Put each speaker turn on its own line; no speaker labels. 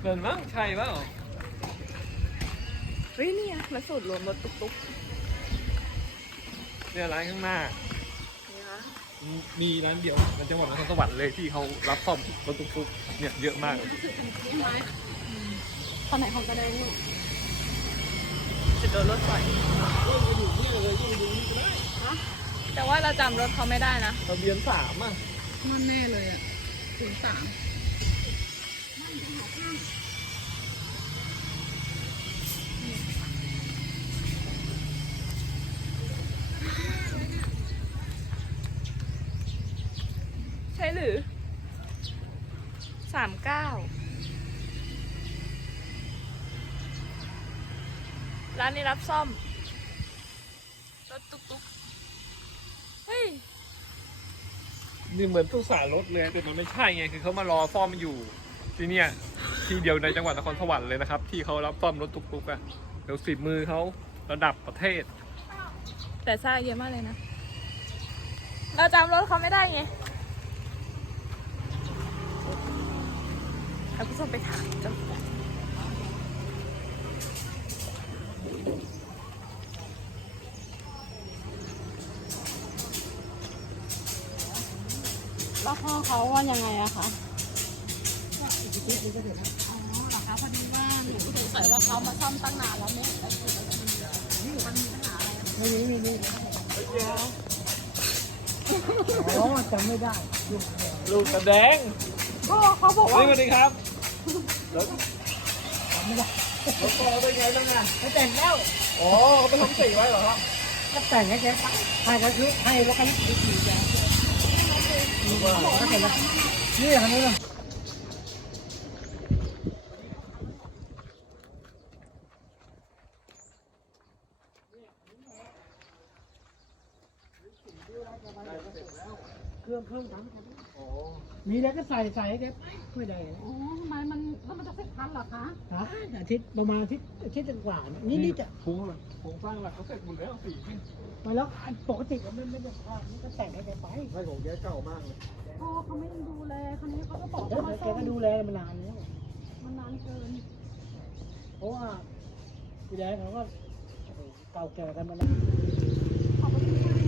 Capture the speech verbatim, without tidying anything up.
กินมั้งใช่เปล่า
เฮ้ยนี่อะมาสูตรรวมรถตุ๊ก
ๆเนี่ยร้านข้างหน้ามีร้านเดียวในจังหวัดนครสวรรค์เลยที่เขารับซ่อมรถตุ๊กๆเนี่ยเยอะมาก
ตอนไหนของกระเดงลูกจะโดนรถไฟแต่ว่าเราจำรถเขาไม่ได้นะ
ทะเบียนสามอ่ะ
นั่นแน่เลยอ่ะศูนย์สามใช่หรือสามเก้าร้านนี้รับซ่อมรถตุ๊กๆเฮ้ย
นี่เหมือนตู้สารรถเลยแต่มันไม่ใช่ไงคือเขามารอซ่อมอยู่ที่เนี่ยที่เดียวในจังหวัดนครสวรรค์เลยนะครับที่เขารับซ่อมรถตุ๊กๆอ่ะเดี๋ยวฝีมือเขาระดับประเทศ
แต่ซ่าเยอะมากเลยนะเราจำรถเขาไม่ได้ไงเราก็ต้องไปถามเจ้าของแล้วพ่อเขาว่ายังไงอะคะอ๋อเหรอคะพอดีว่าหนูสงสัยว่าเขามาซ่อมตั้งนานแล้วเนี่ยแล้วนี่มันมีปัญหาอะไรไม่มีไม่มีอ๋อจำไม่ได้
ลูกแสดง
พ่อเขาบอกว่า
สวัสดีครับรถ
จำไม่ได้
รถเราเป็นไงบ้างอ่ะ
เขาแต่งแล้ว
อ๋อเขาไปทำสีไว้เหรอครับ
ก็แต่งให้แกให้ก็คือให้แล้วก็ขี่ขี่แกก็แต่งแล้วนี่อะไรนี่ล่ะเครื่องเครื่องทำมีแล้วก็ใส่ใส่แกไม่ได้อ๋อทำไมมันแล้วมันจะเสร็จทันเหรอคะฮะอาทิตย์ประมาณอาทิตย์อาทิตย์กว่านี่นี่จะ
โครงโครงสร้างหลักเขาเสร็จหมดแล้วสี
ไปแล้วปกติก็ไม่ไม่ได้พลาดนี่ก็แต่งให้แกไป
ไม่ของแกเก่ามากเลย
พ่อเขาไม่ดูแลคันนี้เขาก็บอกว่าแกก็ดูแลมานานแล้วมันนานเกินเพราะว่าพี่แดงเขาก็เก่าแก่กันมานาน